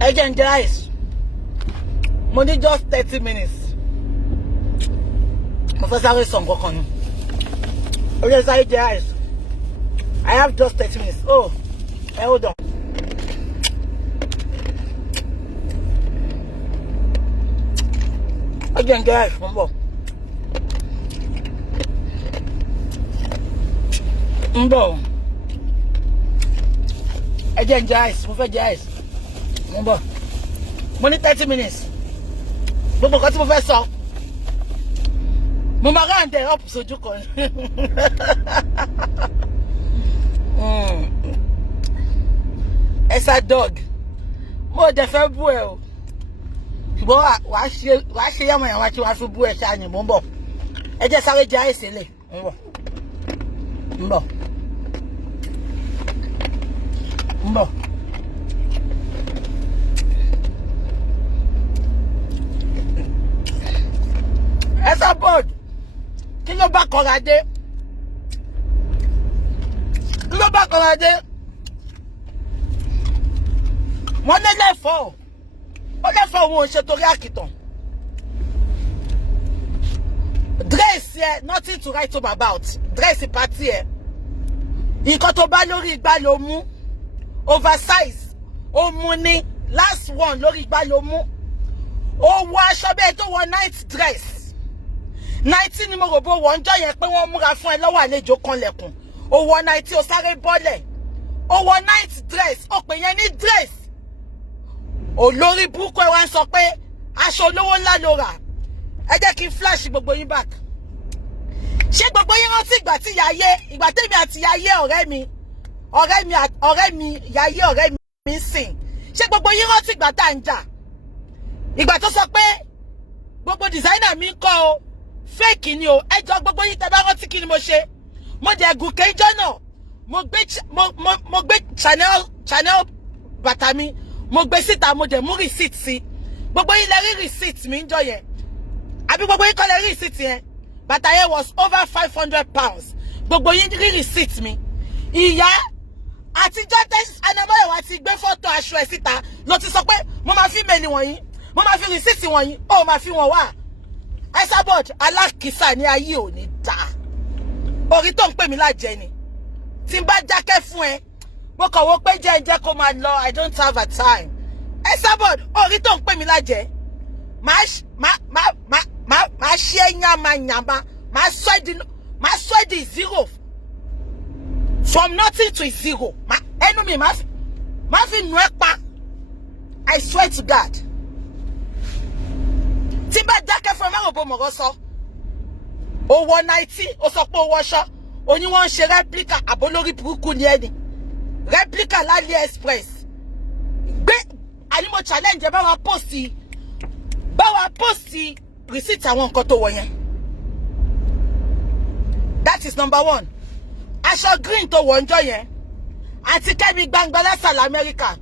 Again, guys. Money just 30 minutes. Okay, sorry, guys. I have just 30 minutes. Oh, hold on. Again, guys, Again, guys, money 30 minutes. Gbogbo kan tí mo fẹ́ sọ. Mo máa rán dé up sójú kan. Esa dog. Mo dẹ̀ fẹ́ bú ẹ o. Ṣùgbọ́n wàá ṣe yàmọ̀ yàmọ̀ tí wàá fi bú ẹ ṣáà ni mo ń bọ̀. Ẹ jẹ́ sáré jẹ àìsí lè. Ń bọ̀. Esa board. Kí ló bá kọ́ra dé? Wọ́n ní lẹ́fọ̀ọ́. Ó lẹ́fọ̀ọ́ wọn ò ṣe torí àkìtàn. Dress here, nothing to write home about. Dress party here. Nǹkan tó bá lórí igbá ló mú. Oversize. Ó mú ní. Last one lórí igbá ló mú. Ó wọ aṣọ bẹ́ẹ̀ tó wọ night dress. 19 ni mo rò bó wọ́n jọ yẹn pé wọ́n múra fún ẹ lọ́wọ́ àlejò kan lẹ̀kùn. Ó wọ 90 ó sáré bọ́lẹ̀. Ó wọ night dress. Ó pè yẹn ní dress. Olórí burúkú ẹ wá ń sọ pé aṣọ olówó ńlá ló rà. Ẹ jẹ́ kí n flash gbogbo yín back. Ṣé gbogbo yín rántí ìgbà tí ìgbà tèmi àti Yáyé ọ̀rẹ́ mi Yáyé ọ̀rẹ́ mi ń sìn. Ṣé gbogbo yín rántí ìgbà tá ń jà? Ìgbà tó sọ pé gbogbo designer mi ń kọ́ o. Fake ni o. Ẹ jọ̀ọ́ gbogbo yín tẹ́ bá rántí kí ni mo ṣe. Mo jẹ gùnkè ìjọ náà. Mo gbé Chanel bàtà mi. Mo gbé síta mo dẹ̀ mú receipt sí. Gbogbo yín lẹ rí receipt mi ń jọ yẹn. Àbí gbogbo yín kọ́ lẹ rí receipt yẹn. Bàtà yẹn was over 500 pounds. Gbogbo yín rí receipt mi. Ìyá àtijọ́ tẹ́ Anamáyọ̀wá ti gbé fọ́tò aṣọ ẹ̀ síta ló ti sọ pé mo máa fi mail wọ̀nyí. Mo máa fi receipt wọ̀nyí. Ó máa fi wọn wá. Esabod alákìísà ní ayé ò ní dá. Orí tó ń pè mí lájẹ ni. Tí n bá jákẹ́ fún ẹ, mo kàn wò pé jẹ́ kó máa lọ. I don't have a time. Esabod orí tó ń pè mí lájẹ. Máa ṣe yàmàyàmà. Máa sọ di zero. From nothing to zero. Ẹnu mi máa fi nù ẹ́ pa. I swear to God. Tí bá dákẹ́ fún ẹmọ́ òbò mọ̀rọ̀ sọ. Ó wọ 90, ó sọ pé ó wọṣọ. Ó ní wọ́n ń ṣe replica àbólórí burúkú ni ẹni. Replica l'AliExpress. Gbé ànímọ̀ challenge bá wa post receipt àwọn nǹkan tó wọ̀ yẹn. That is number 1. Aṣọ green tó wọ̀ ńjọ́ yẹn. Àǹtí Kẹ́mi gbangba lásàlẹ̀ Amẹ́ríkà.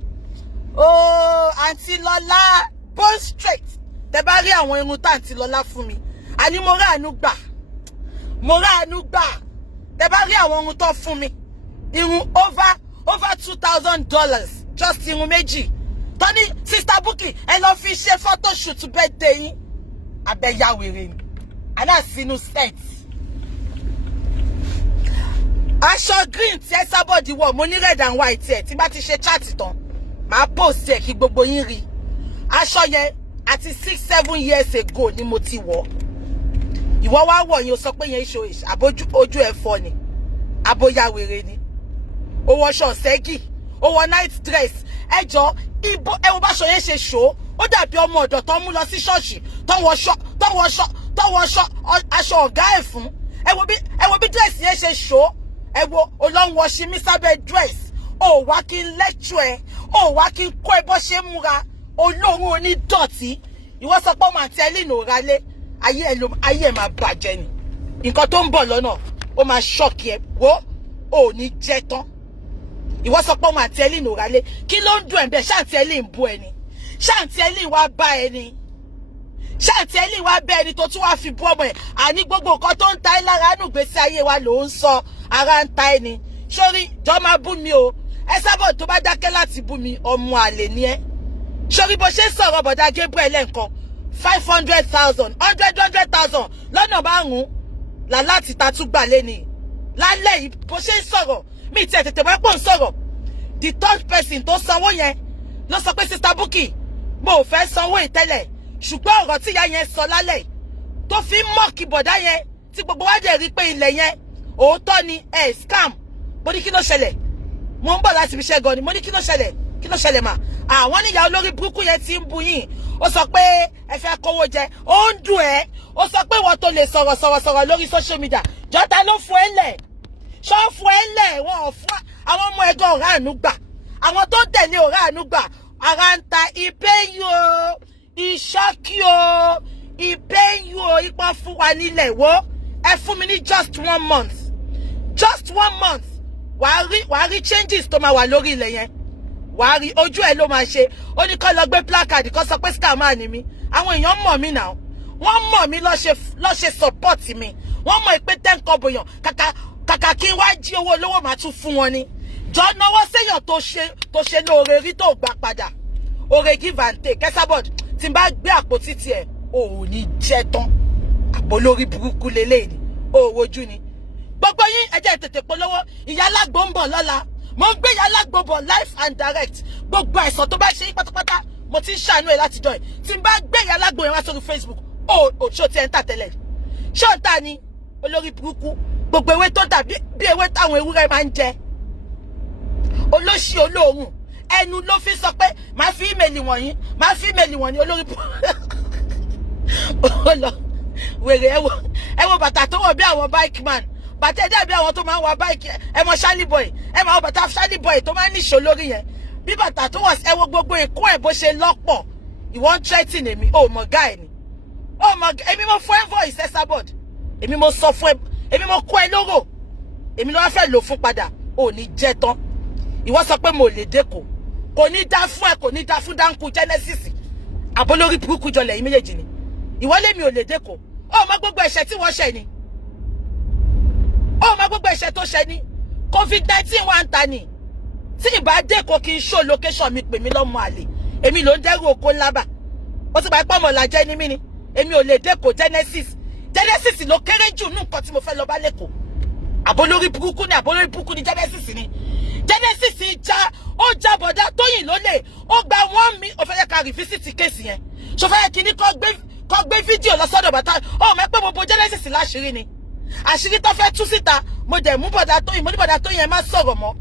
Oh, Àǹtí Lọ́lá bone straight. Tẹ́ bá rí àwọn irun tá Àǹtí Lọ́lá fún mi. Àní mo rà àánú gbà. Tẹ́ bá rí àwọn irun tó fún mi. Irun over $2,000. Just irun méjì. Tony Sister Bukky ẹ lọ fi ṣe photo shoot birthday yín. Abẹ́yà wèrè ni. Àná sínú set. Aṣọ green tí Esabod wọ̀ mo ní red and white ẹ̀ tí bá ti ṣe chat tán. Màá post ẹ̀ kí gbogbo yín rí. Aṣọ yẹn àti 6-7 years ago ni mo ti wọ̀. Ìwọ wá wọ̀ yín ó sọ pé yẹn ṣo ojú ẹ̀ fọ́ ni. Aboya wèrè ni. Ó wọ ṣọ sẹ́gì. Ó wọ night dress. Ẹ jọ̀ọ́ ibo ẹ wo bá ṣọ yẹn ṣe ṣó. Ó dàbí ọmọ ọ̀dọ̀ tó mú lọ sí ṣọ́ọ̀ṣì tó wọṣọ aṣọ ọ̀gá ẹ̀ fún. Ẹ wo bí dress yẹn ṣe ṣó. Ẹ wo olóńwọ̀ ṣe mí sábẹ́ dress. Ó wá kí n lecture ẹ. Ó wá kí n kọ́ ẹ bó ṣe múra. Olóhun onídọ̀tí. Ìwọ sọ pé ọmọ àti Ẹlín ò ralé. Ayé ẹ̀ máa bàjẹ́ ni. Nǹkan tó ń bọ̀ lọ́nà ó máa ṣọ́ọ̀kì ẹ. Wo ò ní jẹ́ tán. Ìwọ sọ pé ọmọ àti Ẹlín ò ralé. Kí ló ń dùn ẹ̀ bẹ́ẹ̀? Ṣáǹtì Ẹlín ń bú ẹni. Ṣáǹtì Ẹlín wá bá ẹni. ṣáàtì ẹlí wa bẹ ẹni tó tún wá fi bú ọmọ ẹ̀ àní gbogbo nǹkan tó ń ta ẹ́ lára nù gbèsè ayé wa ló ń sọ ara ń ta ẹni sórí jọ máa bú mi o ẹ sábọ̀ tó bá dákẹ́ láti bú mi ọmọ àlè ni ẹ́ sórí bó ṣe sọ̀rọ̀ bọ̀dá Gabriel lẹ́ǹkan 500,000 100,000 lọ́nà márùn-ún là láti ta tún gbà lẹ́ni lálẹ́ yìí bó ṣe sọ̀rọ̀ mi tiẹ̀ tètè wẹ́ pọ̀ ń sọ̀rọ̀ the third person tó sanwó yẹn ló sọ pé Sister Bukky mo ò fẹ́ sanwó ìtẹ́lẹ̀ ṣùgbọ́n ọ̀rọ̀ tí ìyá yẹn sọ lálẹ́ tó fi ń mọ̀kì bọ̀dá yẹn tí gbogbo wa dẹ̀ rí pé ilẹ̀ yẹn òótọ́ ni scam mo ní kí ló ṣẹlẹ̀ mo ń bọ̀ láti fi ṣẹ́gun ni mo ní kí ló ṣẹlẹ̀ mà àwọn níyà olórí burúkú yẹn ti ń bu yín ó sọ pé ẹ fẹ́ kówó jẹ ó ń dùn ẹ́ ó sọ pé wọ́n tó lè sọ̀rọ̀ lórí social media jọ́ta ló fún ẹ lẹ̀ ṣọ́ fún ẹ lẹ̀ wọ́n ò fún àwọn ọmọ ẹgbẹ́ ọ̀rá àánú gbà àwọn tó tẹ̀lé ọ̀rá àánú gbà ara ń ta ìpéyìn o ìṣọ́kí o ìpéyìn o ipò fún wa nílẹ̀ wo ẹ fún mi ní just 1 month wàá rí changes tó máa wà lórí ilẹ̀ yẹn wàá rí ojú ẹ ló máa ṣe ó ní kó lọ gbé placard kó sọ pé scammer ni mí àwọn èèyàn mọ̀ mí náà wọ́n mọ̀ mí lọ́ ṣe support mi wọ́n mọ̀ pé 10 kọ́bọ̀yàn kàkà kí n wá jí owó olówó máa tún fún wọn ni jọ náwó séèyàn tó ṣe lóore rí tó gbà padà oore give and take Esabod tí n bá gbé àpótí tiẹ̀ ò ní jẹ́ tán àpò lórí burúkú lélẹ́yìn ni ó wojú ni gbogbo yín ẹ jẹ́ tètè polówó ìyá alágbó ń bọ̀ lọ́la mo ń gbé ìyá alágbó bọ̀ live and direct gbogbo àìsàn tó bá ṣe yín pátápátá mo ti ń ṣàánú ẹ láti jọ ẹ tí n bá gbé ìyá alágbó yẹn wá sórí Facebook ṣó ti ẹ̀ ń tà tẹ́lẹ̀ ṣó ń tà ní olórí burúkú gbogbo ewé tó dàbí bí ewé táwọn ewúrẹ́ máa ń jẹ olóṣì olóòrùn ẹnu ló fi sọ pé máa fi ímeèlì wọ̀nyí olórí wèrè ẹ wo bàtà tó wọ̀ bí àwọn bike man bàtà ẹ̀dá bí àwọn tó máa ń wa bike ẹ mọ Charlie Boy ẹ máa wọ bàtà Charlie Boy tó máa ń níṣó lórí yẹn bí bàtà tó wọ̀ ẹ wo gbogbo èkó ẹ̀ bó ṣe lọ́pọ̀ ìwọ́n threaten èmi ó mọ̀ guy ni ó mọ̀ èmi mo fún ẹ voice Esabod èmi mo sọ fún ẹ èmi mo kó ẹ lóró èmi ló wá fẹ́ lò fún padà ò ní jẹ́ tán ìwọ sọ pé mo lè dẹ́kọ̀ kò ní dá fún ẹ kò ní dá fún dáńkù Genesis àbólórí burúkú jọlẹ̀ yìí méjèèjì ni ìwọ lèmi ò lè dẹ́kọ̀ ó mọ gbogbo ẹ̀ṣẹ̀ tí wọ́n ṣẹ̀ ni ó mọ gbogbo ẹ̀ṣẹ̀ tó ṣẹ̀ ni COVID-19 wà ń ta ni tí ìbá dẹ́kọ̀ kí n show location mi pè mí lọ́mọ àlè èmi ló ń dẹ́rù oko ńlá bà ó ti gbà pé ọmọ làjẹ́ ni mí ni èmi ò lè dẹ́kọ̀ Genesis ló kéré jù nù nǹkan tí mo fẹ́ lọ bá lẹ́kọ̀ọ́ àbólórí burúkú ni Genesis ni Genesis ó já bọ̀dá Tóyìn lólè ó gba 1 million ó fẹ́ yẹ ká revisit case yẹn ṣó fẹ́ kí ni kó gbé fídíò lọ sọ́dọ̀ bàtà ó mọ̀ pé mo bo Genesis láṣìírí ni àṣírí tó fẹ́ tú síta mo dẹ̀ mú bọ̀dá Tóyìn mo ní bọ̀dá Tóyìn ẹ má sọ̀rọ̀ mọ́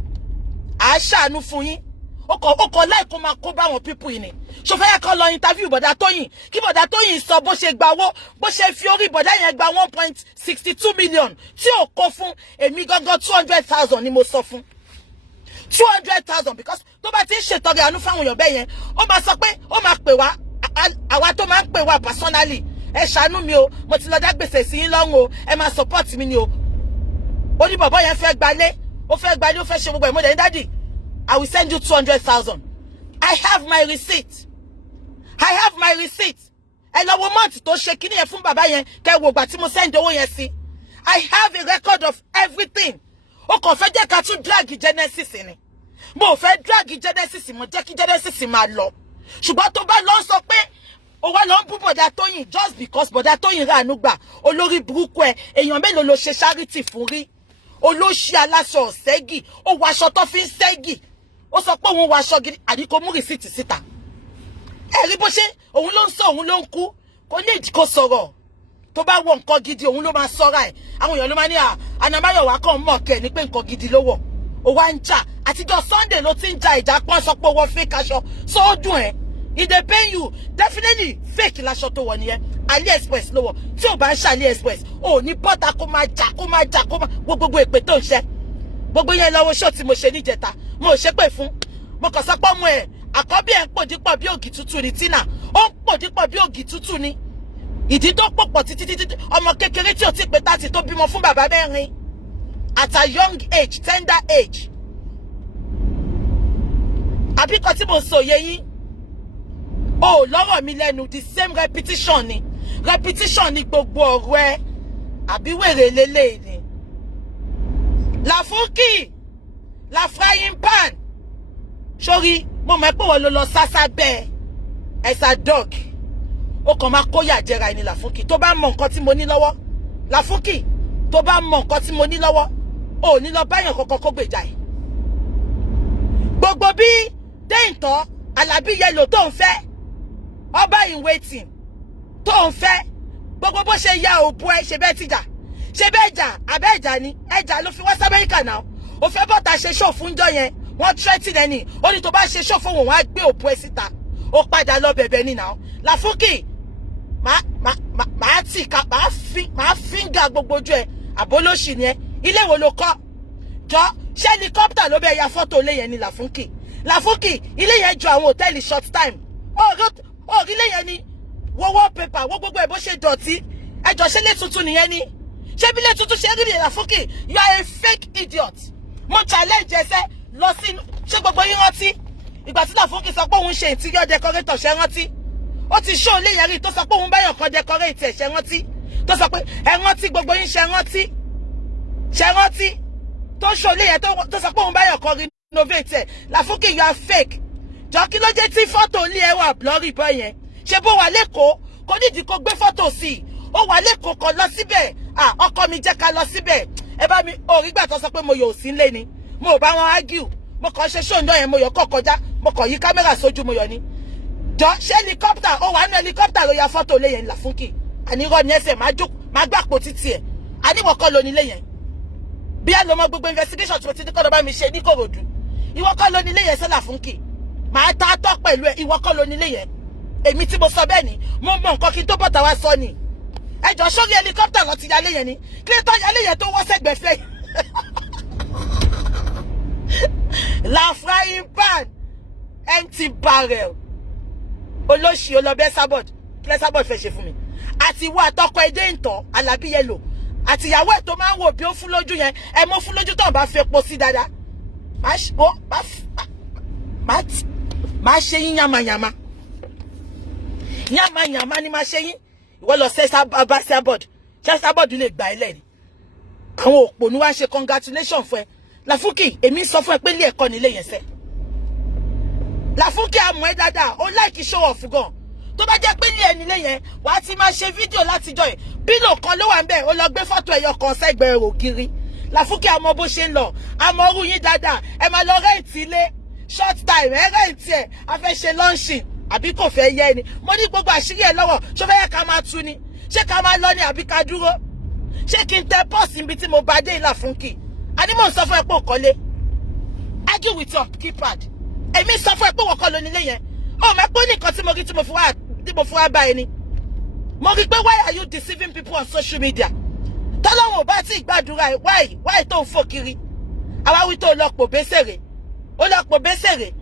à á ṣàánú fún yín ó kọ̀ láìkó máa kó bá àwọn pípù yìí ni ṣó fẹ́ yẹ kó lọ interview bọ̀dá Tóyìn kí bọ̀dá Tóyìn sọ bó ṣe gba owó bó ṣe fi orí bọ̀dá yẹn gba 1.62 million tí ò kó fún èmi gangan 200,000 ni mo sọ fún 200,000 because tó bá ti ń ṣètọrẹ àánú fáwọn èèyàn bẹ́ẹ̀ yẹn ó máa sọ pé ó máa pè wá àwa tó máa ń pè wá personally ẹ ṣàánú mi o mo ti lọ dá gbèsè sí yín lọ́rùn o ẹ máa support mi ni o ó ní bọ̀bọ́ yẹn fẹ́ gbalé ó fẹ́ ṣe gbogbo ẹ̀ mo dẹ̀ ní dádì I will send you 200,000 I have my receipt ẹ lọ wo month tó ṣe kíní yẹn fún bàbá yẹn kẹ́ wo ìgbà tí mo send owó yẹn sí I have a record of everything ó kàn fẹ́ jẹ́ ká tún drag Genesis ni mo fẹ́ drag Genesis mo jẹ́ kí Genesis máa lọ ṣùgbọ́n tó bá lọ sọ pé ó wá lọ ń bú bọ̀dá Tóyìn just because bọ̀dá Tóyìn rà àánú gbà olórí burúkú ẹ èèyàn mélòó ló ṣe charity fún rí olóṣì aláṣọ ọ̀sẹ́gì ó wọ aṣọ tó fi ń ṣẹ́gì ó sọ pé òun wọ aṣọ gidi àdínkù mú rìsíìtì síta ẹ rí bó ṣe òun ló ń sọ òun ló ń kú kò ní ìdí kó sọ̀rọ̀ tó bá wọ nǹkan gidi òun ló máa sọ́ra ẹ̀ àwọn èèyàn ló máa ní Anamáyọ̀wá kàn mọ̀ kẹ́ ní pé nǹkan gidi ló wọ̀ ó wá ń jà àtijọ́ Sunday ló ti ń ja ìjà pọ́n sọ pé owó fake aṣọ sóòdùn ẹ̀ if they pay you definitely fake laṣọ tó wọ̀ nìyẹn AliExpress ló wọ̀ tí ò bá ń ṣe AliExpress ò ní bọ́ta kó máa jà kó máa gbogbo èpè tó ń ṣe gbogbo yẹn lọ́wọ́ ṣó tí mo ṣe níjẹta mo ò ṣépè fún mo kàn sọ pé ọmọ ẹ̀ àkọ́bí ẹ̀ ń pòdípọ̀ bí ògì tútù ní Tina ó ń pòdípọ̀ bí ògì tútù ní ìdí tó pọ̀pọ̀ títí ọmọ kékeré tí ò ti pé 30 tó bímọ fún bàbá mẹ́rin at a young age tender age àbíkọ tí mo sọ yẹ yín Oh, lọ́rọ̀ mi lẹ́nu, the same repetition ni. Repetition ni gbogbo ọ̀rọ̀ ẹ. Àbí wèrè lélẹ̀ ni. Lafunky, la frying pan. Sori, mo mọ̀ pé wọ́n ló lọ sásá bẹ́ẹ̀. Ẹ̀sà dog. Ó kàn máa kóyà jẹra ẹni Lafunky. Tó bá mọ nǹkan tí mo ní lọ́wọ́. Lafunky, tó bá mọ nǹkan tí mo ní lọ́wọ́. Ó ní lọ báyàn kankan kó gbèjà ẹ̀. Gbogbo bí Déyìntọ́ Àlàbí Yellow tó ń fẹ́. Ọba in waiting. Tó ń fẹ́. Gbogbo bó ṣe ya òbú ẹ ṣe bẹ́ẹ̀ tìjà. Ṣe bẹ́ẹ̀ jà, àbẹ́ ìjà ni. Ẹjà ló fi wá sí Amẹ́ríkà náà. Ó fẹ́ bọ́ta ṣe show fún jọ yẹn. Wọ́n threaten ẹni. Ó ní tó bá ṣe show fún wọn, wọ́n á gbé òbú ẹ síta. Ó padà lọ bẹ̀bẹ̀ ní náà. Lafunky, máa finger gbogbo ojú ẹ. Àbólóṣì ni ẹ. Ilé wo ló kọ́? Jọ, ṣé helicopter ló bẹ ya fọ́tò ilé yẹn ni Lafunky? Lafunky, ilé yẹn jọ àwọn hòtẹ́ẹ̀lì short time. Ó ilé yẹn ni wo wallpaper, wo gbogbo ẹ̀ bó ṣe dọ̀tí. Ẹjọ́ ṣé lé tuntun nìyẹn ni? Ṣé bí lé tuntun ṣe rí ni Lafunky? You are a fake idiot. Mo challenge ẹsẹ̀ lọ sí ṣé gbogbo yín rántí? Ìgbà tí Lafunky sọ pé òun ṣe interior decorator ṣe rántí. Ó ti show ilé yẹn rí tó sọ pé òun báyọ̀ kan decorate ẹ̀ ṣe rántí. Tó sọ pé ẹ rántí gbogbo yín ṣe rántí. Ṣe rántí. Tó show ilé yẹn tó sọ pé òun báyọ̀ kan renovate ẹ̀. Lafunky, you are fake. Jọ kí ló jẹ́ tí fọ́tò ilé ẹ wà blurry boy yẹn? Ṣé bó wà lẹ́kọ̀ọ́ kò nídìí kó gbé fọ́tò sí i. Ó wà lẹ́kọ̀ọ́ kan lọ síbẹ̀. Ọkọ mi jẹ́ ká lọ síbẹ̀. Ẹ bá mi orígbà tó sọ pé mo yọ̀ sí nlé ni. Mo ò bá wọn argue. Mo kàn ṣe show ǹjọ́ yẹn mo yọ̀ kọ́ kọjá. Mo kàn yí kámẹ́rà sójú mo yọ̀ ni. Jọ ṣé helicopter ó wà ní helicopter ló ya fọ́tò ilé yẹn Lafunky. Àní irọ́ ni ẹsẹ̀ máa gbàpò títí ẹ̀. Àníwọ̀ kọ́ ló ní ilé yẹn. Bí a lọ mọ gbogbo investigation tí mo ti ní kọ́ lọ bá mi ṣe ní Kòròdú. Ìwọ kọ́ ló ní ilé yẹn sí Lafunky. Màá ta tọ́ pẹ̀lú ẹ, ìwọ kọ́ ló ní ilé yẹn. Èmi tí mo sọ bẹ́ẹ̀ ni, mo mọ nǹkan kí n tó bọ̀tà wá sọ ni. Ẹjọ́ sórí helicopter lọ ti yálé yẹn ni. Kí ló tó yálé yẹn tó wọ́ sẹ́gbẹ̀ẹ́ fẹ́? La frying pan, empty barrel. Olóṣì olọ́bẹ̀ Sabod, kílẹ̀ Sabod fẹ́ ṣe fún mi. Àti ìwọ àtọkọ ẹ Déyìntọ́ Àlàbí Yellow. Àti ìyàwó ẹ̀ tó máa ń wò bí ó fún lójú yẹn, ẹ mọ́ fún lójú tó ń bá fi epo sí dáadáa. Má ṣe yín yamayama. Yamayama ni má ṣe yín. Ìwọ lọ ṣe Sabod. Ṣé Sabod lè gbà ẹ́ lẹ́ni? Àwọn òpònú wá ṣe congratulation fún ẹ. Lafunky, èmi sọ fún ẹ pé ilé ẹ̀kọ́ ni ilé yẹn ṣe. Lafunky àmọ́ ẹ dáadáa, ó like show off gan. Tó bá jẹ́ pé ilé ẹni ilé yẹn, wàá ti máa ṣe fídíò látijọ́ yẹn. Pílò kan ló wà ń bẹ̀, ó lọ gbé fọ́tò ẹyọ kan sẹ́gbẹ̀ẹ́ ògiri. Lafunky àmọ́ bó ṣe ń lọ, àmọ́ orú yín dáadáa, ẹ máa lọ rẹ́ǹtì ilé. Short time, ẹ rẹ́ǹtì ẹ̀, a fẹ́ ṣe launching, àbí kò fẹ́ yẹ ni. Mo ní gbogbo àṣírí ẹ̀ lọ́wọ́, ṣó fẹ́ yẹ ká máa tú ni? Ṣé ká máa lọ ni àbí ká dúró? Ṣé kí n tẹ pọ́ọ̀sì níbi tí mo bá dé Lafunky? Àní mò ń sọ fún ẹ pé òkọ́lé. Argue with your keypad. Èmi sọ fún ẹ pé wọ́kọ́ ló nílé yẹn. Ó mọ̀ pé ó ní nǹkan tí mo rí tí mo fi wá bá ẹni. Mo rí pé why are you deceiving people on social media? Tọ́lọ́wọ̀n ò bá tí gbàdúrà ẹ̀ why tó ń fò kiri? Àwa wí tó lọ́pọ̀ bẹ́sẹ̀rẹ̀. Ó lọ́pọ̀ bẹ́sẹ̀rẹ̀.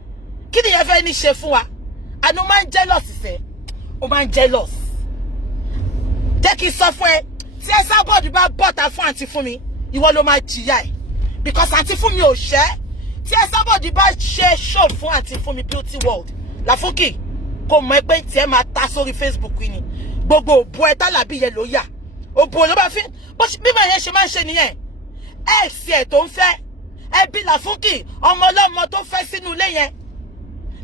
Kí ni yẹn fẹ́ ní ṣe fún wa? Àná máa ń jealous sẹ́. Ó máa ń jealous. Jẹ́ kí n sọ fún ẹ, tí ẹ Sabod bá bọ́ta fún àǹtí fún mi, ìwọ ló máa jìyà ẹ̀. Because àǹtí fún mi ò ṣẹ́. Tí ẹ Sabod bá ṣe show fún àǹtí fún mi Beauty World, Lafunky, kò mọ̀ pé tí ẹ máa ta sórí Facebook ni. Gbogbo òbú ẹ tálàbí yẹn ló yà. Òbú ló bá fi bí bá yẹn ṣe máa ń ṣe nìyẹn. Ex ẹ̀ tó ń fẹ́. Ẹbí Lafunky, ọmọ ọlọ́mọ tó fẹ́ sínú ilé yẹn.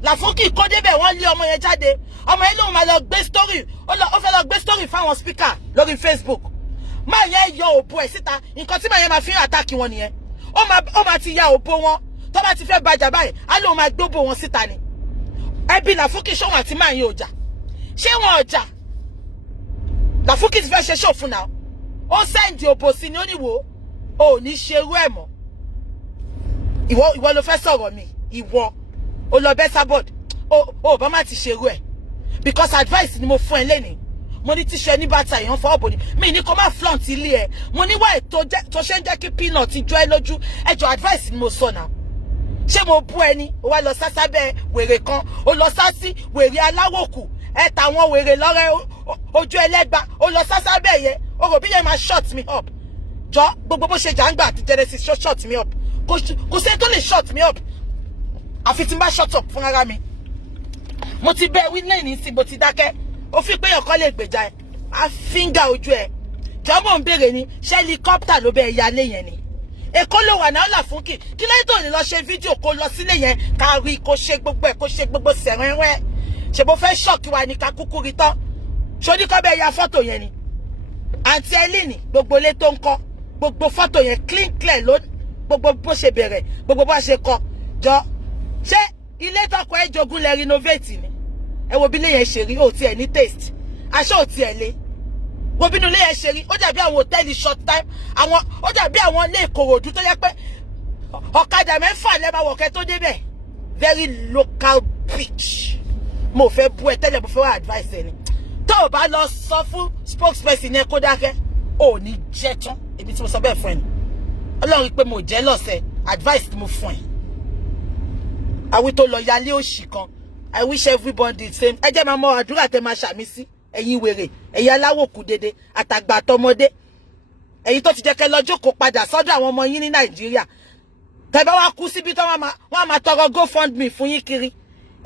Lafunky kó débẹ̀ wọ́n lé ọmọ yẹn jáde. Ọmọ yẹn lòun máa lọ gbé story. Ó fẹ́ lọ gbé story fáwọn speaker lórí Facebook. Máa yẹn yọ òbú ẹ̀ síta. Nǹkan tí máa yẹn máa fi ń àtàkì wọn nìyẹn. Ó máa ti ya òbó wọn. Tó bá ti fẹ́ bàjà báyìí, á lóun máa gbóbó wọn síta ni. Ẹbí Lafunky ṣó wọn àti máa yín ọjà. Ṣé wọn ọjà? Lafunky ti fẹ́ ṣe show fún náà. Ó sẹ́ǹdì òbò sí ni ó ní wò ó ní ṣerú ẹ̀ mọ́. Ìwọ ló fẹ́ sọ̀rọ̀ mi. Ìwọ ó lọ bẹ́ Sabod. Ó bá má ti ṣerú ẹ̀. Because advice ni mo fún ẹ lẹ́nìí. Mo ní tíṣu ẹni bàtà èèyàn fọwọ́ bò ní. Mi ní kó má flaunt ilé ẹ. Mo ní wáyé tó ṣe ń jẹ́ kí peanut jọ ẹ lójú. Ẹjọ́ advice ni mo sọ náà. Ṣé mo bú ẹni? Ó wá lọ sásábẹ́ wèrè kan. Ó lọ sá sí wèrè aláwòkù. Ẹ ta àwọn wèrè lọ́rẹ́ ojú ẹlẹ́gba. Ó lọ sásábẹ́ yẹn. Ó rò bí yẹn máa shut me up. Jọ gbogbo bó ṣe jàǹgbà àti Genesis shut me up. Kò sẹ́ni tó lè shut me up. Àfi tí n bá shut up fún ara mi. mo ti bẹ wí lẹ́yìn sí bó ti dákẹ́ ó fi pé ọkọ lè gbèjà ẹ á fíńgà ojú ẹ jọmọ ń béèrè ni ṣé helicopter ló bẹ ya lé yẹn ni Èkó ló wà náà là fún kí lẹ́yìn tó ní lọ ṣe fídíò kó lọ sílé yẹn ká rí kó ṣe gbogbo ẹ kó ṣe gbogbo sẹ̀rẹ̀wẹ̀ ṣe bó fẹ́ ṣọ́ọ̀kì wa ní ká kúkú rí tán ṣó ní kọ́ bẹ́ẹ̀ ya fọ́tò yẹn ni àǹtí Ẹ́líìnì gbogbo ilé tó ń kọ́ gbogbo fọ́tò yẹn clear ló gbogbo bó ṣe bẹ̀rẹ̀ gbogbo bó ṣe kọ́ jọ ṣé ilé tọkọ ẹ jogún lẹ renovate ni ẹ wo bí ilé yẹn ṣe rí ó tiẹ̀ ní taste aṣọ ò tiẹ̀ lé wo bínú ilé yẹn ṣe rí ó dàbí àwọn hòtẹ́ẹ̀lì short time àwọn ó dàbí àwọn ilé Ìkòròdú tó yẹ pé ọ̀kadà mẹ́fà lẹ́ẹ̀ máa wọ̀kẹ́ tó débẹ̀ very local beach mo fẹ́ bú ẹ tẹ́lẹ̀ mo fẹ́ wá advice ẹ ni tó o bá lọ sọ fún spokesperson yẹn kó dákẹ́ ò ní jẹ́ tán èmi tí mo sọ bẹ́ẹ̀ fún ẹ ni Ọlọ́run pé mo jẹ́ lọ́sẹ̀ advice tí mo fún ẹ àwí tó lọ yálé òṣì kan I wish everybody the same ẹ jẹ́ máa mọ àdúrà tẹ máa ṣàmì sí ẹ̀yin wèrè ẹ̀yin aláwòkú dédé àtàgbà àtọmọdé ẹ̀yin tó ti jẹ́ kẹ́ lọ jókòó padà sọ́dọ̀ àwọn ọmọ yín ní Nàìjíríà tẹ́ bá wá kú síbi tó wọ́n máa tọrọ GoFundMe fún yín kiri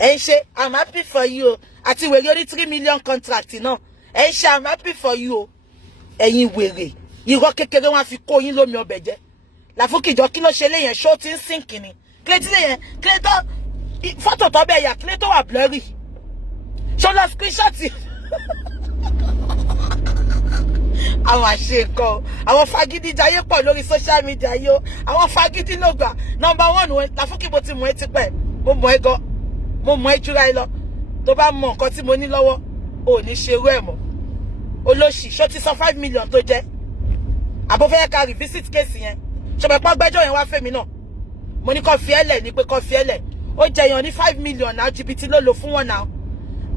ẹ̀ ń ṣe I'm happy for you o àti wèrè orí 3 million contract náà ẹ̀ ń ṣe I'm happy for you o ẹ̀yin wèrè irọ́ kékeré wọn fi kó yín lómi ọbẹ̀ jẹ́ Làfúkìjọ kí ló ṣe léyẹn ṣó ti ń sìnkì ni kílé tí léyẹn kílé tó fọ́tò tó bẹ́ẹ̀ yà kílé tó wà blurry ṣó lọ screenshot àwọn àṣekọ àwọn fagídí jayé pọ̀ lórí social media yìí o àwọn fagídí ló gbà number 1 Làfúkì bó ti mọ̀ ẹ́ tipẹ́ mo mọ̀ ẹ́ gan mo mọ̀ ẹ́ jura ẹ lọ tó bá mọ̀ nǹkan tí mo ní lọ́wọ́ ò ní ṣerú ẹ̀ mọ́ olóṣì ṣó ti sọ 5 million tó jẹ́ àbó fẹ́ ká revisit case yẹn ṣọ̀bẹ̀pọ̀ gbẹ́jọ́ yẹn wá fẹ́mi náà mo ní kó fi ẹlẹ̀ ní pé kó fi ẹlẹ̀ ó jẹyàn ní 5 million náà jìbìtì ló lò fún wọn náà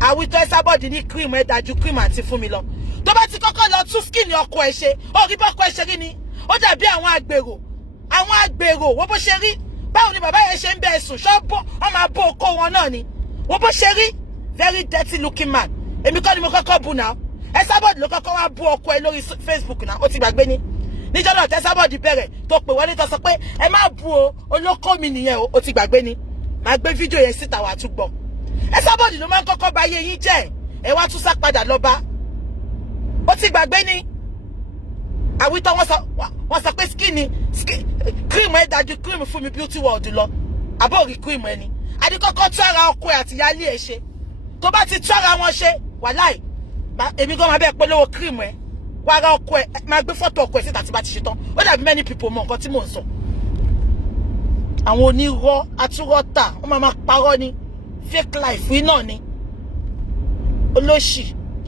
àwítọ́ ẹ sábọ̀dì ní cream ẹ dájú cream àti fún mi lọ tó bá ti kọ́kọ́ lọ tún skin ọkọ ẹ ṣe ó rí bọ́kọ ẹ ṣe rí ni ó dàbí àwọn àgbèrò wo bó ṣe rí báwo ni bàbá yẹn ṣe ń bẹ ẹ̀sùn ṣọ́bọ̀ wọ́n máa bó okó wọn náà ni wo bó ṣe rí very dirty looking man èmi kọ́ ni mo kọ́kọ́ bú náà ẹ sábọ̀dì ló kọ́kọ́ wá bú ọkọ ẹ lórí Facebook náà ó ti gbàgbé ni níjọ́ náà tẹ sábọ̀dì bẹ̀rẹ̀ tó pè wọlé tó sọ pé ẹ má bú o olóko mi nìyẹn o ó ti gbàgbé ni máa gbé fídíò yẹn síta wà tún gbọ́ ẹ sábọ̀dì ló máa ń kọ́kọ́ bà ayé yín jẹ́ ẹ wá tún sá padà lọ bá ó ti gbàgbé ni àwítọ́ wọ́n sọ pé skin cream ẹ dájú cream fún mi beauty world lọ àbọ̀ rí cream ẹni adíkọ́kọ́ tún ara ọkọ ẹ àti yálé ẹ ṣe tó bá ti tún ara wọn ṣe wàláì èmi gan máa bẹ́ẹ̀ polówó cream ẹ wá ara ọkọ ẹ máa gbé fọ́tò ọkọ ẹ síta tí bá ti ṣe tán ó dàbí many people mọ nǹkan tí mò ń sọ àwọn onírọ́ atúrọ́tà wọ́n máa parọ́ ni fake life yìí náà ni olóṣì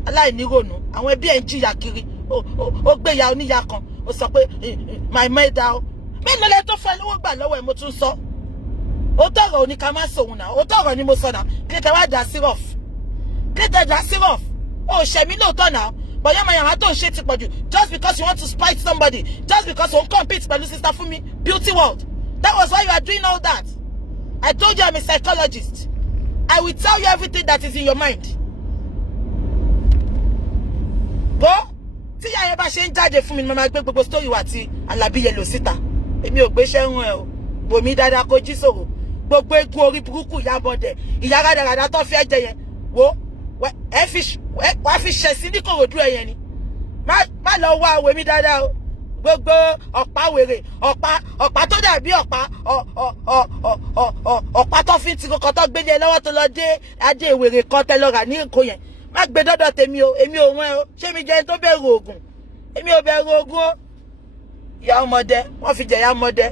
aláìnírònú àwọn ẹbí ẹ̀ ń jìyà kiri ó gbé ya oníyà kan ó sọ pé my mother o mélòó lẹ tó fẹ́ lówó gbà lọ́wọ́ ẹ̀ mo tún sọ ó tọrọ òní ká má sòun náà ó tọrọ ni mo sọ náà kí tẹ wá dá sírọf kí tẹ dá sírọf ó ṣẹ̀mí lóòótọ́ náà bọ̀yá mayàmá tó ń ṣe ti pọ̀jù just because you want to spite somebody just because you wan compete pẹ̀lú sister Funmi beauty world that was why you are doing all that I told you I'm a psychologist I will tell you everything that is in your mind. Bó tí ìyá yẹn bá ṣe ń jáde fún mi ni mo máa gbé gbogbo story wa ti Alabi Yellow síta èmi ò gbéṣẹ́ ń ẹ o bòmí dáadáa kó jí sòrò gbogbo egun orí burúkú ìyá bọ̀dẹ̀ ìyá rádaràdà tó fi ẹ̀jẹ̀ yẹn wo wàá fi ṣẹ̀ sí ní Kòròdú ẹ̀ yẹn ni má lọ wá òwe mi dáadáa o gbogbo ọ̀pá wèrè ọ̀pá tó dàbí ọ̀pá tó fi ti kọ́kọ́ tó gbélé ẹ lọ́wọ́ tó lọ dé adé wèrè kan tẹ lọ rà ní Èkó yẹn má gbé dọ́dọ̀ tèmi o èmi ò wọ́n ẹ o ṣé mi jẹ́ tó bẹ̀rù oògùn èmi ò bẹ̀rù oògùn o ìyá ọmọdé wọ́n fi jẹ ìyá ọmọdé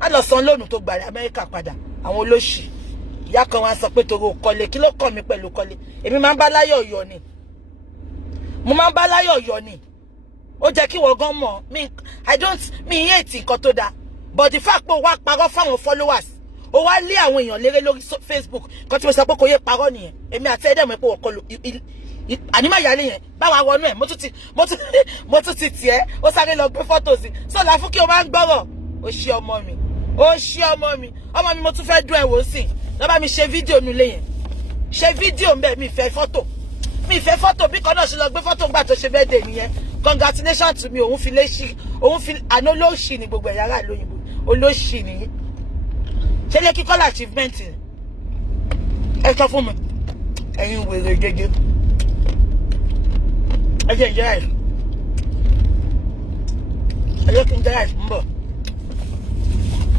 má lọ san lónìí tó gbàrẹ̀ Amẹ́ríkà padà àwọn olóṣì ìyá kan wá sọ pé torí o kọ́lé kí ló kàn mí pẹ̀lú kọ́lé èmi máa ń bá láyọ̀ yọ ni mo máa ń bá láyọ̀ yọ ni ó jẹ́ kí wọ́n gan mọ̀ mi hate nǹkan tó dáa but the fact pé o wá parọ́ fáwọn followers o wá lé àwọn èèyàn léré lórí Facebook kan tí mo sọ pé kò yé parọ́ nìyẹn èmi àti ẹ̀dẹ̀ mọ̀ pé wọ́n kọlu ànímọ̀ ìyáálé yẹn báwa wọnú ẹ̀ mo tún ti tiẹ̀ ó sáré lọ gbé fọ́tò sí so Làfúkì o máa ń gbọ́rọ̀ ó ṣí ọmọ mi mo tún fẹ́ dún ẹ̀ wò sí lọ́ba mi ṣe fídíò nulẹ̀ yẹn ṣe fídíò mbẹ́ mi fẹ́ fọ́tò bí kan náà ṣe lọ gbé fọ́tò ńgbà tó ṣe bẹ́ẹ̀ dé nìyẹn congratulations to me òun fi àná olóòṣì ni gbogbo ẹ̀yà ara lóyìnbó olóòṣì nìyí ṣe lé kíkọ́ la achievement ẹ sọ fún mi ẹ̀yin wèrè gẹ́gẹ́ ẹjẹ́ ìjẹ́ ẹ̀ ẹjẹ́ kí n jẹ́ ẹ̀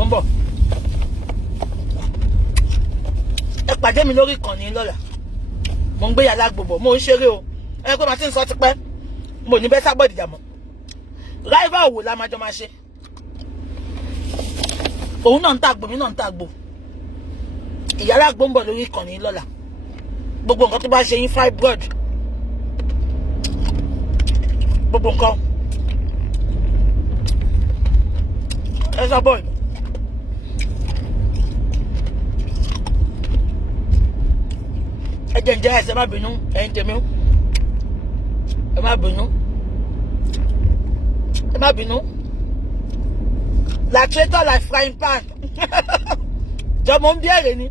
ń bọ̀ ẹ pàdé mi lórí ìkànnì lọ́la mo ń gbé yàrá gbogbo mo ń ṣeré o ẹ pé màá ti ń sọ tipẹ́ mo ní bẹ́ẹ̀ sábọ̀ ìdìjà mọ́ ráìvà òwò la máa jọ máa ṣe òun náà ń tàgbò mi náà ń tàgbò ìyára àgbò ń bọ̀ lórí ìkànnì lọ́la gbogbo nǹkan tó bá ṣe yín fibroid gbogbo nǹkan ẹ sọ bọ́ọ̀lù ẹ jẹ́ ǹjẹ́ ẹ̀sẹ̀ má bínú ẹ̀yin tèmi ẹ má bínú la traitor like frying pan jọmọ ń bí èrè ni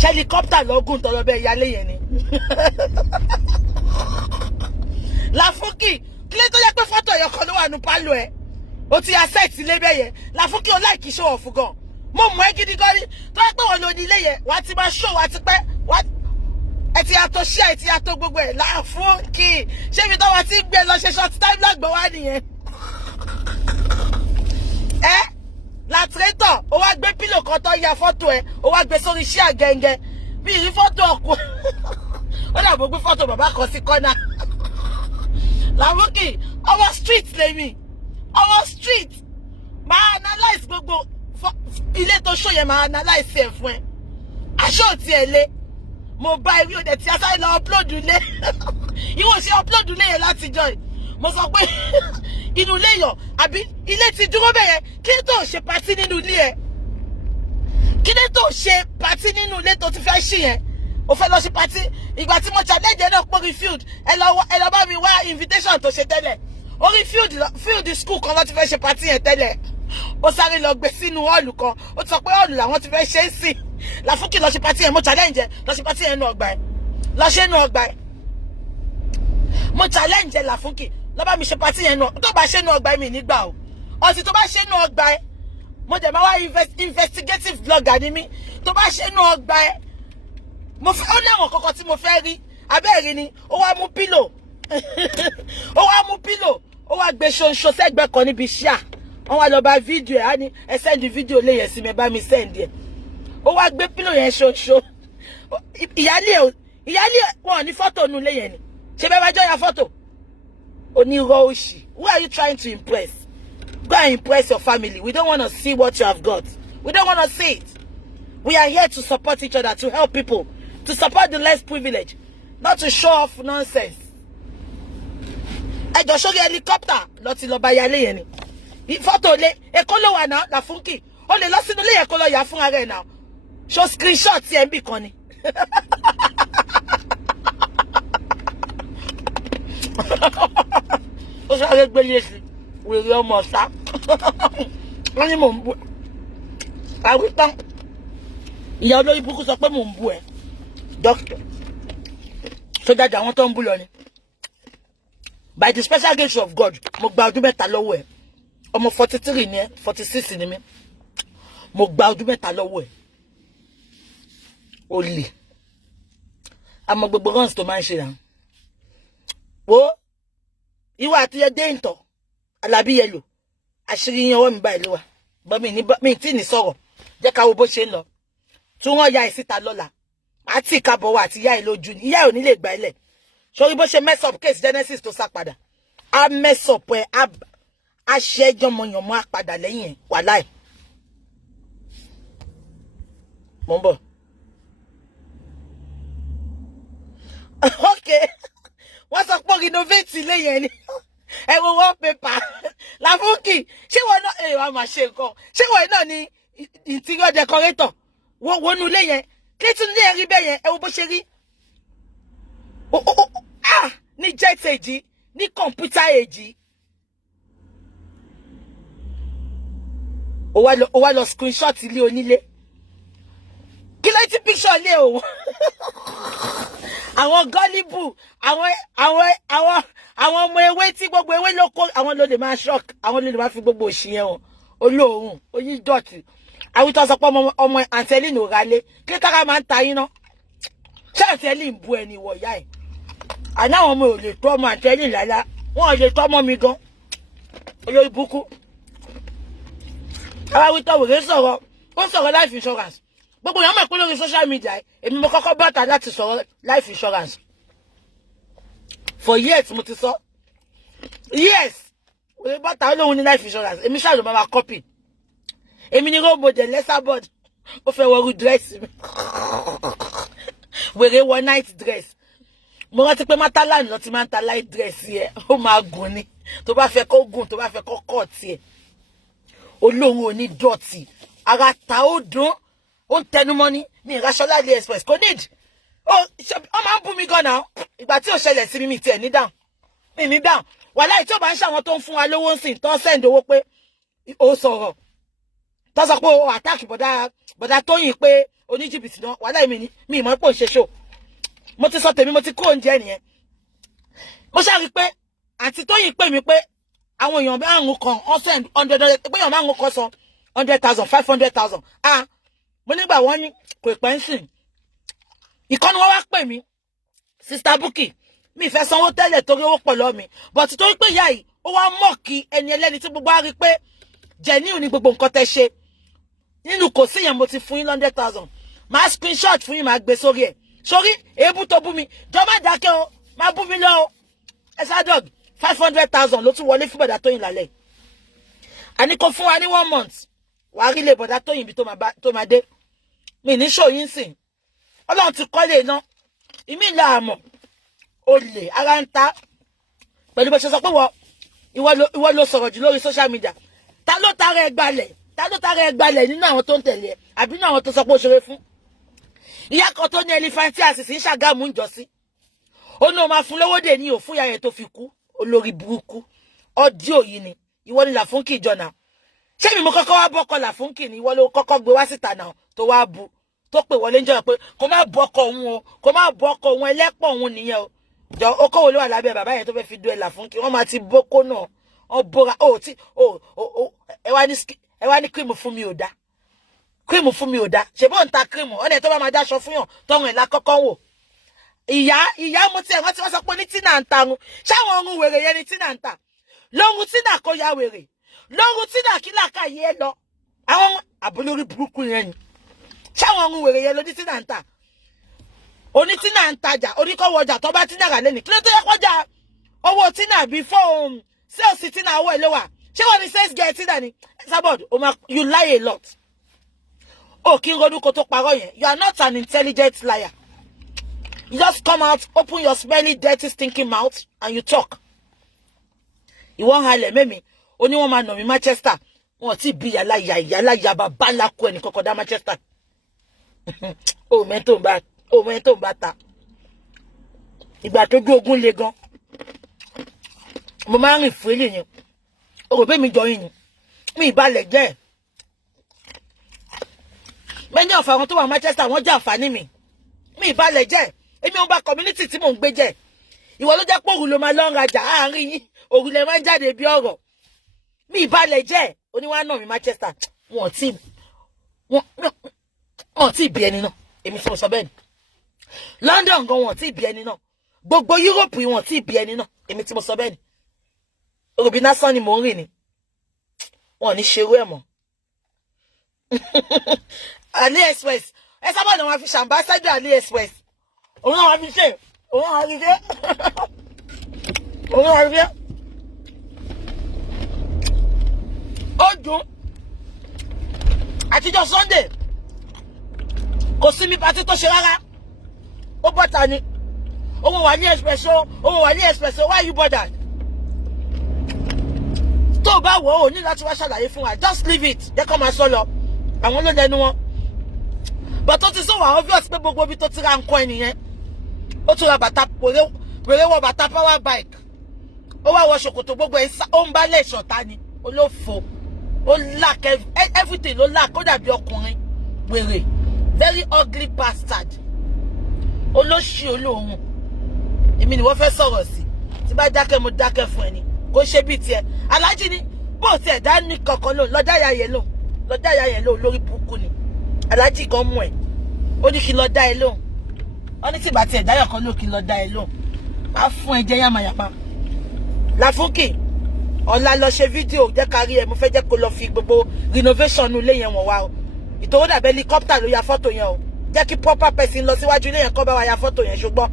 ṣe helicopter lọ́gùn tọrọ bẹ́ẹ̀ yálé yẹn ni Láfúnkì kílé tó yẹ pé fọ́tò ẹ̀yọ̀kan ló wà ní pálọ̀ ẹ̀ o ti accept ilé bẹ́ẹ̀ yẹn Láfúnkì ó láìkí show off gan mo mọ̀ ẹ́ gidi gan ni tó yẹ pé wọn lò ní ilé yẹn wà á ti máa show wà á ti pẹ́ ẹ ti yàtọ̀ ṣí ẹ ti yàtọ̀ gbogbo ẹ̀ Láfúnkì ṣé ibi tó wà ti gbé lọ ṣe short time lágbọ̀ wá nìyẹn ẹ látírẹ́tọ̀ ó wá gbé pílò kan tó ya fọ́tò ẹ ó wá gbé sórí iṣẹ́ àgẹ́ngẹ́ bí ìrí fọ́tò ọkọ ó dàbò gbé fọ́tò bàbá kan sí kọ́nà Láfúnkì ọmọ street lèmi ọmọ street máa analyse gbogbo ilé tó ṣó yẹn máa analyse ẹ̀ fún ẹ aṣọ òtí ẹ lé mo bá ewé òde tí a sáré lọ upload ilé ìwọ ṣe upload ilé yẹn látijọ́ yìí mo sọ pé inú ilé yọ àbí ilé ti dúró bẹ̀yẹ kí ló tó ṣe pàtí nínú ilé ẹ kí ló tó ṣe pàtí nínú ilé tó ti fẹ́ ṣì yẹn o fẹ́ lọ ṣe pàtí ìgbà tí mo challenge náà pọ́n field ẹ lọ bá mi wá invitation tó ṣe tẹ́lẹ̀ orí field school kan ló ti fẹ́ ṣe pàtí yẹn tẹ́lẹ̀ ó sáré lọ gbé sínú hall kan ó ti sọ pé hall làwọn ti fẹ́ ṣe é sìn Láfúnkì lọ ṣe pàtí yẹn mo challenge lọ ṣe pàtí yẹn nínú ọgbà ẹ lọ ṣe nínú ọgbà ẹ mo challenge Láfúnkì lọ bá mi ṣe pàtí yẹn náà tó bá ṣe nínú ọgbà mi nígbà o ọtí tó bá ṣe nínú ọgbà ẹ mo dẹ̀ máa wá investigative blogger ni mí tó bá ṣe nínú ọgbà ẹ mo fẹ́ ó ní àwọn kọ̀ọ̀kan tí mo fẹ́ rí abẹ́ẹ̀rí ni ó wá mú pílò ó wá gbé ṣonṣo sẹ́gbẹ́ kan níbi ṣíà wọ́n wá lọ bá fídíò ẹ̀ á ní ẹ sẹ́ndì fídíò lè yẹn sí mi bá mi sẹ́ndì ẹ̀ ó wá gbé pílò yẹn ṣonṣo ìyálé wọn ní fọ́tò nu lé yẹn ni ṣe bẹ́ẹ̀ bá jọ ya fọ́tò onírọ́ òṣì who are you trying to impress? Go and impress your family. We don't want to see what you have got. We don't want to see it. We are here to support each other, to help people, to support the less privileged, not to show off nonsense. I just show you helicopter. Loti lo ba yale yẹn ni. Photo le Èkó ló wà now Láfúnkì. O lè lọ sínú ilé Èkó lọ yà fún ara ẹ̀ now. Show screenshot ti ẹ̀ ń bì kan ni. Ó sáré gbé yéṣi wèrè ọmọ ọ̀sá wọ́n ní mò ń bú àwí tán ìyá olórí burúkú sọ pé mò ń bú ẹ dókítà tó dájà àwọn tó ń bú lọ ni by the special grace of God mo gba ọdún mẹ́ta lọ́wọ́ ẹ ọmọ 43 ni ẹ 46 ni mí mo gba ọdún mẹ́ta lọ́wọ́ ẹ ó lè àmọ́ gbogbo runs tó máa ń ṣe náà wo ìwà àti ẹdẹ ìtọ̀ Alábí Yẹlò àṣírí yẹn ọwọ́ mi báyìí ló wà bọ́ mi tí ní sọ̀rọ̀ jẹ́ ká wo bó ṣe ń lọ tí wọ́n ya ìsíta lọ́la àti ìkàbọ̀wọ̀ àti ìyá ẹ̀ lójú ni ìyá ẹ̀ ò ní lè gbà ilẹ̀ sórí bó ṣe mess up case Genesis tó sá padà á mess up ẹ̀ á ṣe ẹjọ́ mọ̀yànmọ́ á padà lẹ́yìn ẹ̀ wàláì mo ń bọ̀ ok wọ́n sọ pé renovate ilé yẹn ni ẹ wo wallpaper Láfúnkì ṣé wọn náà ẹ wàá máa ṣe nǹkan ṣé wọn náà ni interior decorator wọnú ilé yẹn kí tún ilé yẹn rí bẹ́ẹ̀ yẹn ẹ wo bó ṣe rí ní jet age ní computer age ó wá lọ screenshot ilé onílé kí ló ti picture ilé òun àwọn gullible àwọn ọmọ ewé tí gbogbo ewé ló kó àwọn ló lè máa shock àwọn ló lè máa fi gbogbo òṣì yẹn hàn olóòórùn oyin dọ̀tí àwítọ́ sọ pé ọmọ Anselin ò rálé kí kára máa ń ta yín náà ṣé tẹ́lẹ̀ ń bu ẹni wọ̀ ìyá ẹ̀ àná àwọn ọmọ ò lè tọ́ ọmọ àtẹ́lẹ̀ lálá wọn ò lè tọ́ ọmọ mi gan olórí burúkú àwa wí tọ́ wèrè sọ̀rọ̀ ó sọ̀rọ̀ life insurance gbogbo èèyàn mọ̀ pé lórí social media èmi mo kọ́kọ́ bọ́ta láti sọ̀rọ̀ life insurance for years mo ti sọ years wèrè bọ́ta olóhun ní life insurance èmi ṣáà ló máa copy èmi ní role model lesser board ó fẹ́ wọrú dress mi wèrè wọ night dress mo rántí pé mátálánì lọ ti máa ń ta light dress yẹ ó máa gùn ni tó bá fẹ́ kó gùn tó bá fẹ́ kó kọ̀ tiẹ̀ olóhun ò ní dọ̀tí ara ta ó dún ó ń tẹnumọ́ ní ìraṣọ́lá AliExpress kò need ó máa ń bú mi gan náà ìgbà tí ò ṣẹlẹ̀ sí mi tiẹ̀ ní dáhùn mi ní dáhùn wàláhì tí ó bá ń ṣàwọn tó ń fún wa lówó ń sìn tó ń send owó pé ó sọ̀rọ̀ tó sọ pé ó attack bọ̀dá Tóyìn pé oníjìbìtì náà wàláhì mi ìmọ̀ pò ń ṣe show mo ti sọ tèmi mo ti kó oúnjẹ nìyẹn mo ṣáà rí pé àǹtí Tóyìn pè mí pé àwọn èèyàn márùn kan wọ́n send 100 pé èèyàn márùn kan san 100,000 500,000 mo nígbà wọ́n ní kò pẹ́ ń sìn ìkọ́ni wọ́n wá pè mí Sister Bukky mi ìfẹ́ sanwó tẹ́lẹ̀ torí owó pọ̀ lọ́ mi but torí pé ìyá yìí ó wá mọ̀ kí ẹni ẹlẹ́ni tí gbogbo á rí pé genuine ní gbogbo nǹkan tẹ́ ṣe nínú kò sí yẹn mo ti fún yín 100,000 máa screenshot fún yín máa gbé sórí ẹ̀ sórí èébú tó bú mi jọ má dákẹ́ o má bú mi lọ o Esadog 500,000 ló tún wọlé fún bọ̀dá Tóyìn lálẹ́ àní kò fún wa ní 1 month wàá rí lè bọ̀dá Tóyìn bí tó máa dé mi ní ṣòyìn sìn Ọlọ́run ti kọ́lé iná ìmí ìlà àmọ̀ olè ara ń ta pẹ̀lú bó ṣe sọ pé ìwọ ló sọ̀rọ̀ jù lórí social media ta ló tara ẹ gbalẹ̀ nínú àwọn tó ń tẹ̀lé ẹ àbí nínú àwọn tó sọ pé ó ṣeré fún ìyá kan tó ní elephantiasis ń Ṣàgámù ń jọ sí ó ní o máa fún lówó dè ní òfún ìyá yẹn tó fi kú olórí burúkú ọdíò yìí ni ìwọ ni Làfúnkì ìjọ náà ṣé mi mo kọ́kọ́ wá bọ́kọ Làfúnkì ni ìwọ ló kọ́kọ́ gbé wá síta náà tó wá bu tó pè wọlé ń jọ pé kó má bọ́kọ òun o kó má bọ́kọ òun ẹlẹ́pọ̀ òun nìyẹn o jọ okòwò ló wà lábẹ́ bàbá yẹn tó fẹ́ fi dú ẹ Làfúnkì wọ́n máa ti bókó náà wọ́n bóra ẹ wá ní kírìmù fún mi ò dá kírìmù fún mi ò dá ṣe bó ń ta kírìmù ọ̀nà tó bá máa dáṣọ fún yàn tọrùn ẹ̀ lákọ́kọ́ wò ìyá mo tiẹ̀ wọ́n ti wọ́n sọ pé ní Tina ń tarun ṣáwọn ọrùn wèrè yẹn ni Tina ń ta lóhun Tina kó ya wèrè lóhun Tina kí làákàyè ẹ lọ àwọn àbúlórí burúkú yẹn ni ṣáwọn ọrùn wèrè yẹn ló ní Tina ń ta oní Tina ń tajà oníkọ́wọ́ ọjà tó bá Tina rà lẹ́nìí kí ló tó yẹ kọjá owó Tina bí fóun sales Tina owó ẹ̀ ló wà ṣé wọ́n ní sales girl Tina ni Esabod you lie a lot kí n ronú kó tó parọ́ yẹn you are not an intelligent liar. You just come out, open your smelly, dirty, stinking mouth, and you talk. You won't hire me. Only one man know me, Manchester. Wọ́n ti bí yàlá bàbá ńlá kú ẹni kọ́kọ́ dá Manchester. Mẹ́tò ń bá ta. Ìgbà tó gbé ogun le gan. Mo máa ń rìn fún eléyìí. Rò pé mi jọ yín ni. Mi ìbalẹ̀ jẹ́. Many of àwọn tó wà Manchester wọ́n jẹ́ àǹfààní mi. Mi ìbalẹ̀ jẹ́. Èmi ò bá community tí mò ń gbé jẹ́ ìwọ ló jẹ́ pé òru ló máa lọ rajà àárín yín òru lè máa jáde bí ọ̀rọ̀ mi ìbalẹ̀ jẹ́ oníwà náà mi Manchester wọ́n ti bí ẹni náà èmi tí mo sọ bẹ́ẹ̀ ni London gan wọ́n ti bí ẹni náà gbogbo Europe wọ́n ti bí ẹni náà èmi tí mo sọ bẹ́ẹ̀ ni òrùbí lásán ni mò ń rìn ni wọ́n ní ṣerú ẹ̀ mọ́ AliExpress Esabod wọn fi ṣàǹbáṣẹ́dọ̀ AliExpress òun náà wá fi ṣe ó dùn àtijọ́ Sunday kò sí mi pàtí tó ṣe rárá ó bọ́ta ni owó wà ní Express why you bothered tó bá wò ó ní láti wá ṣàlàyé fún wa just leave it jẹ́ kó máa sọ lọ àwọn ló lẹ́nu wọn but ó ti sọ wà obvious pé gbogbo ibi tó ti ra nǹkan ẹnìyẹn ó tún ra bàtà wèrè wọ bàtà power bike ó wá wọ ṣòkòtò gbogbo ẹ̀ ó ń bá lè ṣọ̀tá ni olófo ó lack everything ló lack ó dàbí ọkùnrin wèrè very ugly bastard olóṣì olóhùn èmi ni wọ́n fẹ́ sọ̀rọ̀ sí tí bá dákẹ́ mo dákẹ́ fún ẹni kó ṣe bí tiẹ̀ aláàjì ni bó tiẹ̀ dá ní kankan lò lọ́dá ya yẹn lò lórí burúkú ni aláàjì gan mú ẹ̀ ó ní kí lọ dá ẹ lóhùn wọ́n ní tí ìgbà tí ẹ̀dá yọ̀ kan lókè lọ da ẹ lóhùn máa fún ẹ jẹ́ yàmàyàmà. Láfúnkì ọ̀la lọ ṣe fídíò jẹ́ ká rí ẹ mo fẹ́ jẹ́ kó lọ fi gbogbo renovation ilé yẹn wọ̀n wá o ìtòwó dàbẹ́ helicopter ló ya fọ́tò yẹn o jẹ́ kí proper person lọ síwájú ilé yẹn kọ́ bá wa ya fọ́tò yẹn ṣùgbọ́n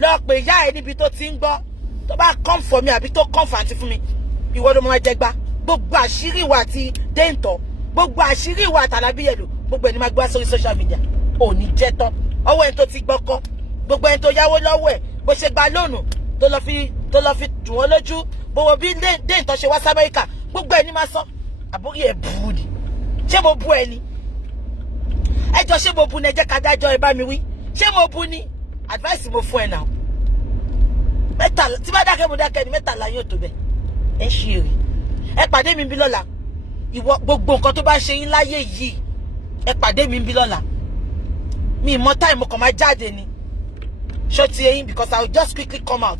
lọ pè ìyá ẹ níbi tó ti ń gbọ́ tó bá come for mi àbí tó come fanti fún mi ìwọ ló máa jẹ gbá gbogbo àṣírí ìwà àti déǹtọ̀ gbogbo àṣírí ìwà àtàlábíyẹ̀lò gbogbo ẹni máa gbé wá sórí social media ò ní jẹ́ tán ọwọ́ ẹni tó ti gbọ́kọ́ gbogbo ẹni tó yáwó lọ́wọ́ ẹ̀ bó ṣe gba lónù tó lọ fi dùn wọ́n lójú gbogbo bí déǹtọ̀ ṣe wá sí Amẹ́ríkà gbogbo ẹni máa sọ àbúrí ẹ̀ bú ni ṣé mo bú ẹni ẹjọ́ ṣé mo bú ni ẹ jẹ́ ká dájọ́ ẹ bá mi wí ṣé mo bú ni advice mo fún ẹ náà mẹ́tàlá tí bá dákẹ́ mo dákẹ́ ni mẹ́tàlá yóò tó bẹ̀ ẹ ń ṣe èrè ẹ pàdé mi bí lọ́la ìwọ gbogbo nǹkan tó bá ṣe yín láyé yìí ẹ pàdé mi bí lọ́la mi mọ time mo kàn máa jáde ni ṣó ti eyín because I will just quickly come out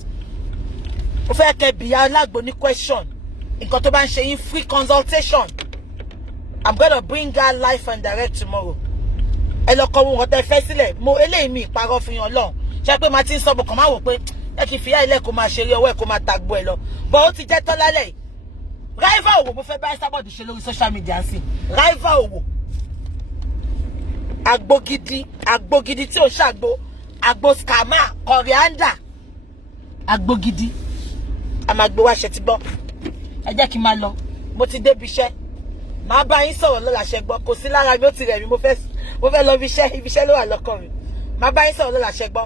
mo fẹ́ kẹ́ bìyà alágbo ní question nǹkan tó bá ń ṣe yín free consultation I'm gonna bring her live and direct tomorrow ẹ lọ kọ wọn tẹ fẹ́ sílẹ̀ mo eléyìí mi ìparọ́ fún yan Ọlọ́run ṣe pé máa ti ń sọ bọ̀ kàn máa wò pé ẹ kì í fi ilé kó máa ṣeré ọwọ́ ẹ kó máa tagbo ẹ lọ bọ́ ó ti jẹ́ tán lálẹ́ rival òwò mo fẹ́ bá Esabod ṣe lórí social media sí rival òwò agbógidi tí ò ṣàgbo àgbo scammer coriander agbógidi a máa gbé wá ṣe ti gbọ́ ẹ jẹ́ kí n máa lọ mo ti débi iṣẹ́ màá bá yín sọ̀rọ̀ lọ́la ṣe gbọ́ kò sí lára mi ó ti rẹ̀ mí mo fẹ́ lọ ibi iṣẹ́ ló wà lọ́kàn mi màá bá yín sọ̀rọ̀ lọ́la ṣe gbọ́